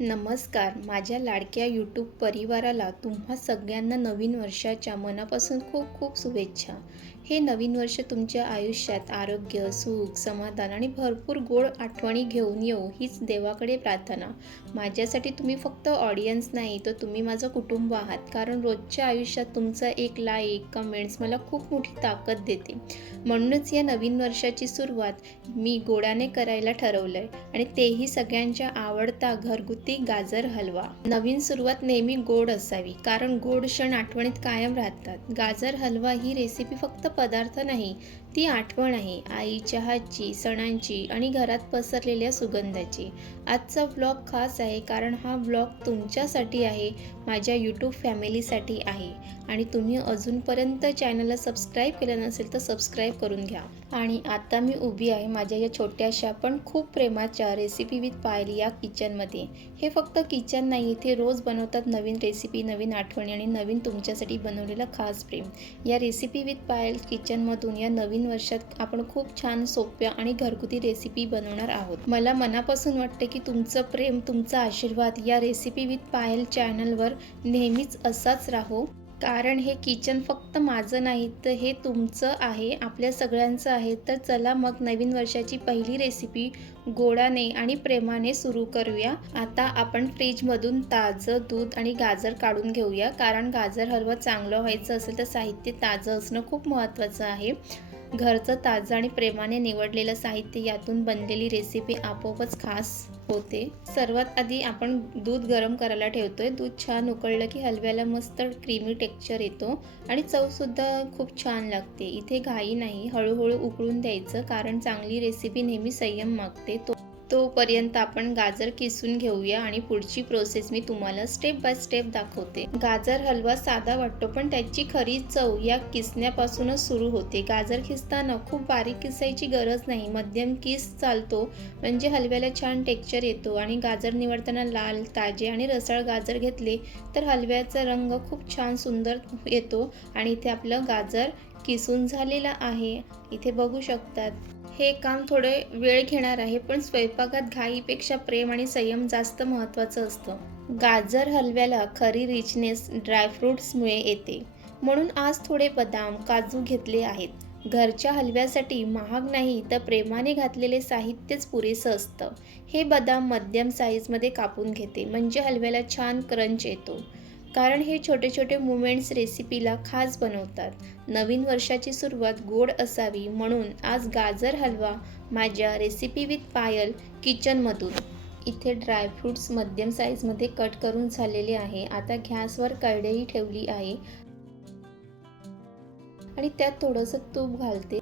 नमस्कार. माझ्या लाडक्या यूट्यूब परिवाराला तुम्हा सगळ्यांना नवीन वर्षाच्या मनापासून खूप खूप शुभेच्छा. हे नवीन वर्ष तुमच्या आयुष्यात आरोग्य, सुख, समाधान आणि भरपूर गोड आठवणी घेऊन येऊ हीच देवाकडे प्रार्थना. माझ्यासाठी तुम्ही फक्त ऑडियन्स नाही तर तुम्ही माझं कुटुंब आहात. कारण रोजच्या आयुष्यात तुमचा एक लाईक, कमेंट्स मला खूप मोठी ताकद देते. म्हणूनच या नवीन वर्षाची सुरुवात मी गोडाने करायला ठरवलंय आणि तेही सगळ्यांच्या आवडता घरगुती गाजर हलवा. नवीन सुरुवात नेहमी गोड असावी कारण गोड क्षण आठवणीत कायम राहतात. गाजर हलवा ही रेसिपी फक्त पदार्थ नाही, ती आठवण आहे आईच्या हातची, सणांची आणि घरात पसरलेल्या सुगंधाची. आजचा व्लॉग खास आहे कारण हा व्लॉग तुमच्यासाठी आहे, माझ्या यूट्यूब फॅमिलीसाठी आहे. आणि तुम्ही अजूनपर्यंत चॅनलला सबस्क्राईब केलं नसेल तर सबस्क्राईब करून घ्या. आणि आता मी उभी आहे माझ्या या छोट्याशा पण खूप प्रेमाच्या रेसिपी विथ पायल या किचनमध्ये. हे फक्त किचन नाही, इथे रोज बनवतात नवीन रेसिपी, नवीन आठवणी आणि नवीन तुमच्यासाठी बनवलेलं खास प्रेम. या रेसिपी विथ पायल किचनमधून या नवीन वर्षात आपण खूप छान, सोप्या आणि घरगुती रेसिपी बनवणार आहोत. मला मनापासून वाटते की तुमचं प्रेम, तुमचा आशीर्वाद या रेसिपी विथ पायल चॅनलवर नेहमीच असाच राहो. कारण हे किचन फक्त माझं नाही तर हे तुमचं आहे, आपल्या सगळ्यांचं आहे. तर चला मग नवीन वर्षाची पहिली रेसिपी गोडाने आणि प्रेमाने सुरू करूया. आता आपण फ्रीजमधून ताजं दूध आणि गाजर काढून घेऊया. कारण गाजर हलवा चांगलं व्हायचं असेल तर साहित्य ताजं असणं खूप महत्त्वाचं आहे. घरचं ताजं आणि प्रेमाने निवडलेलं साहित्य, यातून बनलेली रेसिपी आपोआपच खास होते. सर्वात आधी आपण दूध गरम करायला ठेवतोय. दूध छान उकळलं की हलव्याला मस्त क्रीमी टेक्स्चर येतो आणि चवसुद्धा खूप छान लागते. इथे घाई नाही, हळूहळू उकळून द्यायचं कारण चांगली रेसिपी नेहमी संयम मागते. तोपर्यंत आपण गाजर किसून घेऊया आणि पुढची प्रोसेस मी तुम्हाला स्टेप बाय स्टेप दाखवते. गाजर हलवा साधा वाटतो पण त्याची खरी चव या किसण्यापासूनच सुरू होते. गाजर किसताना खूप बारीक किसायची गरज नाही, मध्यम किस चालतो म्हणजे हलव्याला छान टेक्स्चर येतो. आणि गाजर निवडताना लाल, ताजे आणि रसाळ गाजर घेतले तर हलव्याचा रंग खूप छान सुंदर येतो. आणि इथे आपलं गाजर किसून झालेलं आहे, इथे बघू शकतात. हे काम थोडे वेळ घेणार आहे पण स्वयंपाकात घाईपेक्षा प्रेम आणि संयम जास्त महत्त्वाचं असतं. गाजर हलव्याला खरी रिचनेस ड्रायफ्रुट्समुळे येते. म्हणून आज थोडे बदाम, काजू घेतले आहेत. घरच्या हलव्यासाठी महाग नाही तर प्रेमाने घातलेले साहित्यच पुरेसं असतं. हे बदाम मध्यम साईजमध्ये कापून घेते म्हणजे हलव्याला छान क्रंच येतो. कारण हे छोटे छोटे मुवमेंट्स रेसिपीला खास बनवतात. नवीन वर्षाची सुरुवात गोड असावी म्हणून आज गाजर हलवा माझ्या रेसिपी विथ पायल किचनमधून. इथे ड्रायफ्रूट्स मध्यम साईजमध्ये कट करून झालेले आहे. आता गॅसवर कढई ठेवली आहे आणि त्यात थोडंसं तूप घालते.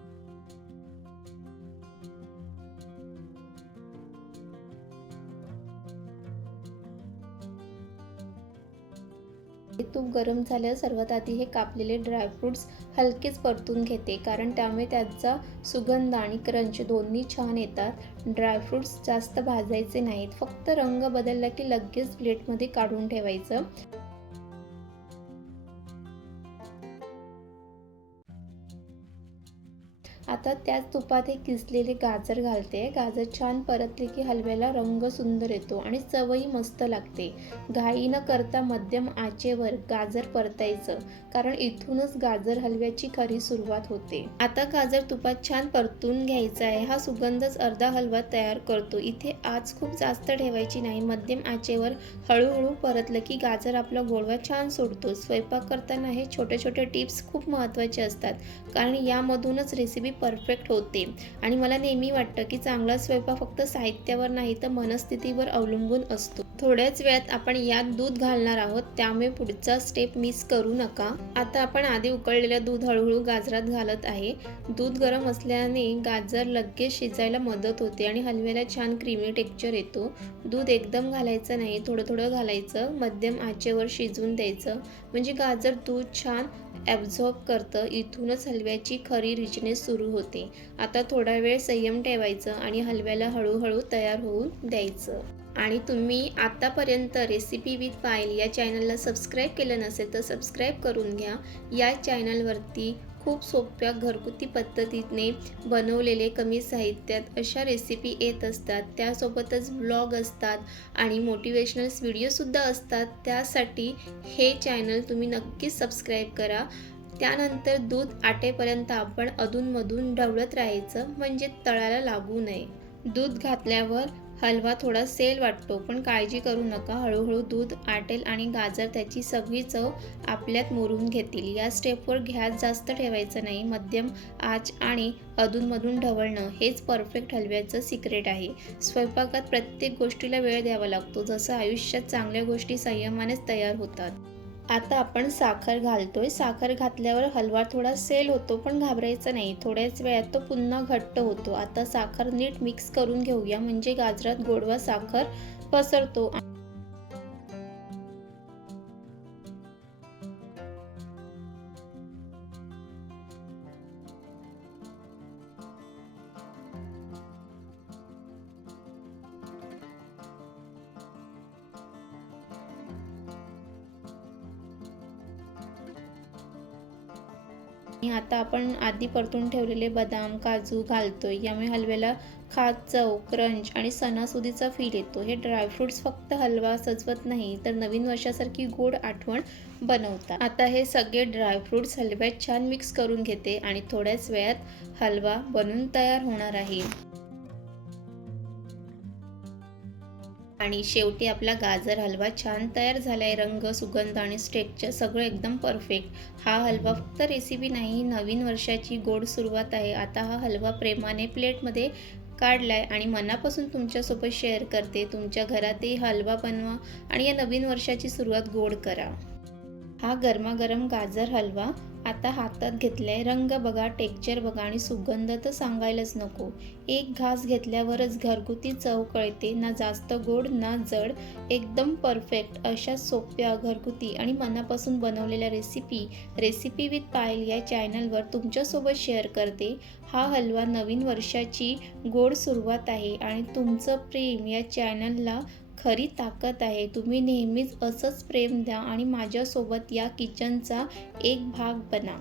तूप गरम झाल्यावर सर्वात आधी हे कापलेले ड्रायफ्रूट्स हलकेच परतून घेते कारण त्यामुळे त्याचा सुगंध आणि क्रंच दोन्ही छान येतात. ड्रायफ्रूट्स जास्त भाजायचे नाहीत, फक्त रंग बदलला की लगेच प्लेटमध्ये काढून ठेवायचं. आता त्याच तुपात हे किसलेले गाजर घालते. गाजर छान परतले की हलव्याला रंग सुंदर येतो आणि चवही मस्त लागते. घाई न करता मध्यम आचेवर गाजर परतायचं कारण इथूनच गाजर हलव्याची खरी सुरुवात होते. आता गाजर तुपात छान परतून घ्यायचा आहे. हा सुगंधच अर्धा हलवा तयार करतो. इथे आच खूप जास्त ठेवायची नाही, मध्यम आचेवर हळूहळू परतलं की गाजर आपला गोडवा छान सोडतो. स्वयंपाक करताना हे छोटे छोटे टिप्स खूप महत्त्वाचे असतात कारण यामधूनच रेसिपी परफेक्ट होते. आणि मला नेहमी वाटतं की चांगला स्वयंपाक फक्त साहित्यावर नाही तर मनस्थितीवर अवलंबून असतो. थोड्याच वेळात आपण यात दूध घालणार आहोत त्यामुळे पुढचा स्टेप मिस करू नका. आता आपण आधी उकळलेलं दूध हळूहळू गाजरात घालत आहे. दूध गरम असल्याने गाजर लगेच शिजायला मदत होते आणि हलव्याला छान क्रीमी टेक्स्चर येतो. दूध एकदम घालायचं नाही, थोडं थोडं घालायचं, मध्यम आचेवर शिजवून द्यायचं म्हणजे गाजर दूध छान ॲब्झॉर्ब करतं. इथूनच हलव्याची खरी रिचनेस सुरू होते. आता थोडा वेळ संयम ठेवायचं आणि हलव्याला हळूहळू तयार होऊन द्यायचं. आणि तुम्ही आतापर्यंत रेसिपी विथ पायल या चॅनलला सबस्क्राईब केलं नसेल तर सबस्क्राईब करून घ्या. या चॅनलवरती खूप सोप्या घरगुती पद्धतीने बनवलेले कमी साहित्यात अशा रेसिपी येत असतात. त्यासोबतच व्लॉग असतात आणि मोटिवेशनल व्हिडिओसुद्धा असतात. त्यासाठी हे चॅनल तुम्ही नक्कीच सबस्क्राईब करा. त्यानंतर दूध आटेपर्यंत आपण अधूनमधून ढवळत राहायचं, म्हणजे तळाला लागू नये. दूध घातल्यावर हलवा थोडा सेल वाटतो, पण काळजी करू नका. हळूहळू दूध आटेल आणि गाजर त्याची सगळी चव आपल्यात मुरून घेतील. या स्टेपवर गॅस जास्त ठेवायचा नाही. मध्यम आच आणि अधूनमधून ढवळणं हेच परफेक्ट हलव्याचं सिक्रेट आहे. स्वयंपाकात प्रत्येक गोष्टीला वेळ द्यावा लागतो. जसं आयुष्यात चांगल्या गोष्टी संयमानेच तयार होतात. आता आपण साखर घालतोय. साखर घातल्यावर हलवा थोडा सेल होतो, पण घाबरायचं नाही. थोड्याच वेळात तो पुन्हा घट्ट होतो. आता साखर नीट मिक्स करून घेऊया, म्हणजे गाजरात गोडवा साखर पसरतो. आणि आता आपण आधी परतून ठेवलेले बदाम, काजू घालतोय. यामुळे हलव्याला खास चव, क्रंच आणि सणासुदीचा फील येतो. हे ड्रायफ्रुट्स फक्त हलवा सजवत नाही, तर नवीन वर्षासारखी गोड आठवण बनवतात. आता हे सगळे ड्रायफ्रुट्स हलव्यात छान मिक्स करून घेते आणि थोड्याच वेळात हलवा बनून तयार होणार आहे. आणि शेवटी आपला गाजर हलवा छान तयार झालाय. रंग, सुगंध आणि टेक्स्चर सगळं एकदम परफेक्ट. हा हलवा फक्त रेसिपी नाही, नवीन वर्षाची गोड सुरुवात आहे. आता हा हलवा प्रेमाने प्लेटमध्ये काढलाय आणि मनापासून तुमच्यासोबत शेअर करते. तुमच्या घरातही हलवा बनवा आणि या नवीन वर्षाची सुरुवात गोड करा. हा गरमागरम गाजर हलवा आता हातात घेतलाय. रंग बघा, टेक्स्चर बघा आणि सुगंध तर सांगायलाच नको. एक घास घेतल्यावरच घरगुती चव कळते. ना जास्त गोड ना जड, एकदम परफेक्ट. अशा सोप्या, घरगुती आणि मनापासून बनवलेल्या रेसिपी विथ पायल या चॅनलवर तुमच्यासोबत शेअर करते. हा हलवा नवीन वर्षाची गोड सुरुवात आहे आणि तुमचं प्रेम या चॅनलला खरी ताकद आहे. तुम्ही नेहमीच असंच प्रेम द्या आणि माझ्यासोबत या किचनचा एक भाग बना.